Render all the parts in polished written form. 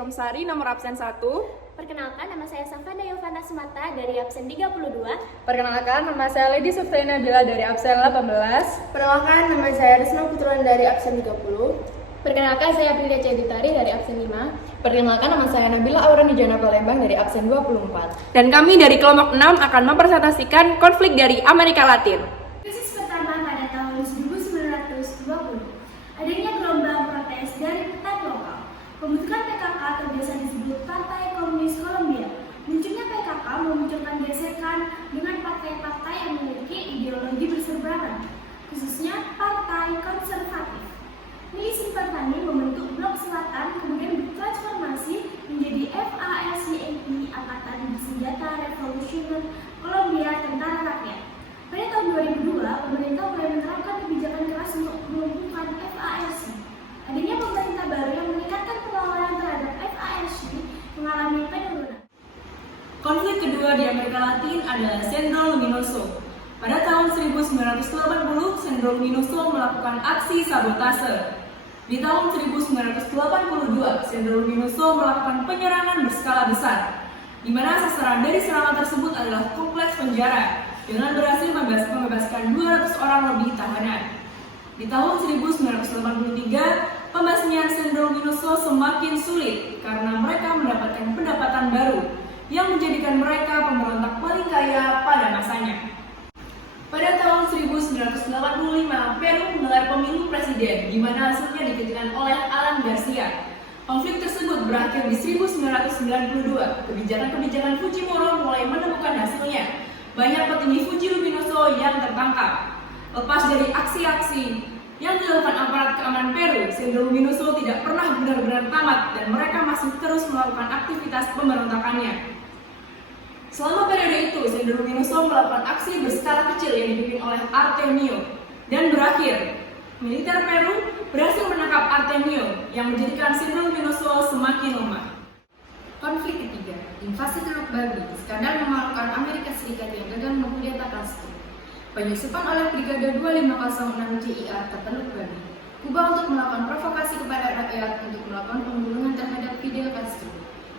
Romsari, nomor absen 1. Perkenalkan, nama saya Safanda Yovana Sumata dari absen 32. Perkenalkan, nama saya Lady Sufrena Bila dari absen 18. Perkenalkan, nama saya Risma Putulan dari absen 30. Perkenalkan, saya Aprilia Ceditari dari absen 5. Perkenalkan, nama saya Nabila Aurani Jana Palembang dari absen 24. Dan kami dari kelompok 6 akan mempresentasikan konflik dari Amerika Latin. Krisis pertama pada tahun 1920, adanya gelombang protes dari petani lokal. Pembentukan PKK terbiasa disebut Partai Komunis Kolombia. Munculnya PKK memunculkan gesekan dengan partai-partai yang memiliki ideologi berseberangan, khususnya Partai Konservatif. Milisi petani membentuk Blok Selatan, kemudian bertransformasi menjadi FARC-EP, Angkatan Bersenjata Revolusioner Kolombia Tentara Rakyat. Pada tahun 2002, pemerintah mulai menerapkan kebijakan keras untuk melumpuhkan FARC. Adanya pemerintah baru yang meningkatkan perlawanan terhadap FARC mengalami penurunan. Konflik kedua di Amerika Latin adalah Sendro Luminoso. Pada tahun 1980, Sendro Luminoso melakukan aksi sabotase. Di tahun 1982, Sendro Luminoso melakukan penyerangan berskala besar, di mana sasaran dari serangan tersebut adalah kompleks penjara, dengan berhasil membebaskan 200 orang lebih tahanan. Di tahun 1983, pembasmian Sendro Luminoso semakin sulit karena mereka mendapatkan pendapatan baru yang menjadikan mereka pemberontak paling kaya pada masanya. Pada tahun 1985, Peru menggelar pemilu presiden, di mana hasilnya digantikan oleh Alan Garcia. Konflik tersebut berakhir di 1992. Kebijakan-kebijakan Fujimori mulai menemukan hasilnya. Banyak petinggi Fuji Luminoso yang tertangkap. Lepas dari aksi-aksi yang dilakukan aparat keamanan Peru, Sendro Luminoso tidak pernah benar-benar tamat dan mereka masih terus melakukan aktivitas pemberontakannya. Selama periode itu, Sendro Luminoso melakukan aksi berskala kecil yang dipimpin oleh Artemio. Dan berakhir, militer Peru berhasil menangkap Artemio yang menjadikan Sendro Luminoso semakin lemah. Konflik ketiga, invasi Teluk Babi, skandal memalukan Amerika Serikat yang gagal mengkudeta Castro. Penyusupan oleh Brigade 2506 JIA ke Teluk Babi, Kuba untuk melakukan provokasi kepada rakyat untuk melakukan pembunuhan terhadap Fidel Castro.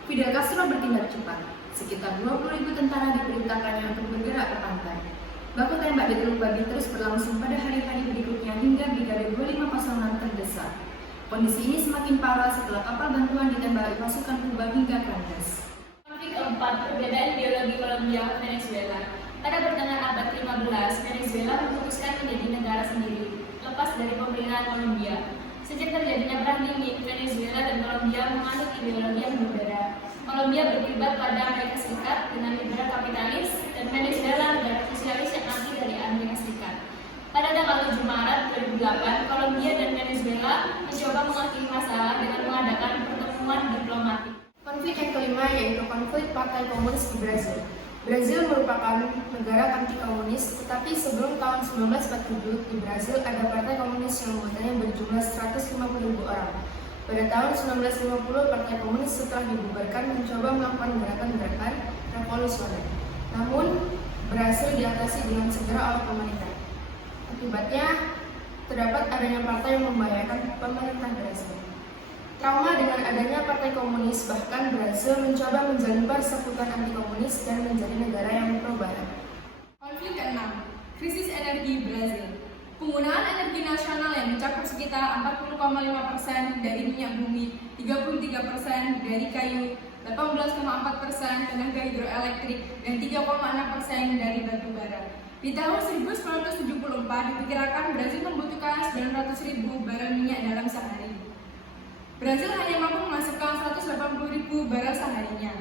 Fidel Castro bertindak cepat. Sekitar 20.000 tentara diperintahkannya untuk bergerak ke pantai. Baku tembak di Teluk Babi terus berlangsung pada hari-hari berikutnya hingga Brigade 2506 terdesak. Kondisi ini semakin parah setelah kapal bantuan ditembaki pasukan Kuba hingga kandas. Konflik keempat, perbedaan ideologi Kolombia Venezuela. Pada pertengahan abad 15, Venezuela memutuskan menjadi negara sendiri, lepas dari pemerintahan Kolombia. Sejak terjadinya perang dingin, Venezuela dan Kolombia menganut ideologi yang berbeda. Kolombia berkiblat pada Amerika Serikat dengan liberal kapitalis, dan Venezuela negara sosialis yang anti dari Amerika Serikat. Pada tanggal 7 Maret 2008, Kolombia dan Venezuela mencoba mengakhiri masalah dengan mengadakan pertemuan diplomatik. Konflik yang kelima yaitu konflik Partai Komunis di Brazil. Brazil merupakan negara anti-komunis, tetapi sebelum tahun 1947 di Brazil ada Partai Komunis yang anggotanya berjumlah 150.000 orang. Pada tahun 1950, Partai Komunis setelah dibubarkan mencoba melakukan gerakan-gerakan revolusioner, namun berhasil diatasi dengan segera oleh pemerintah. Akibatnya, terdapat adanya partai yang membahayakan pemerintah Brazil. Trauma dengan adanya Partai Komunis, bahkan Brazil mencoba menjalin persekutuan anti-komunis dan menjadi negara yang pro-barat. Konflik ke-6, krisis energi Brazil. Penggunaan energi nasional yang mencakup sekitar 40,5% dari minyak bumi, 33% dari kayu, 18,4% tenaga hidroelektrik, dan 3,6% dari batu bara. Di tahun 1974 diperkirakan Brazil membutuhkan 900.000 barel minyak dalam sehari. Brazil hanya mampu menghasilkan 180.000 barel seharinya.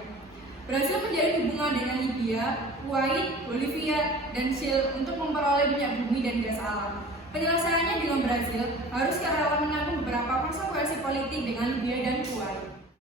Brazil menjalin hubungan dengan Libya, Kuwait, Bolivia, dan Chile untuk memperoleh minyak bumi dan gas alam. Penyelesaiannya dengan Brazil harus karena menanggung beberapa konsekuensi politik dengan Libya dan Kuwait.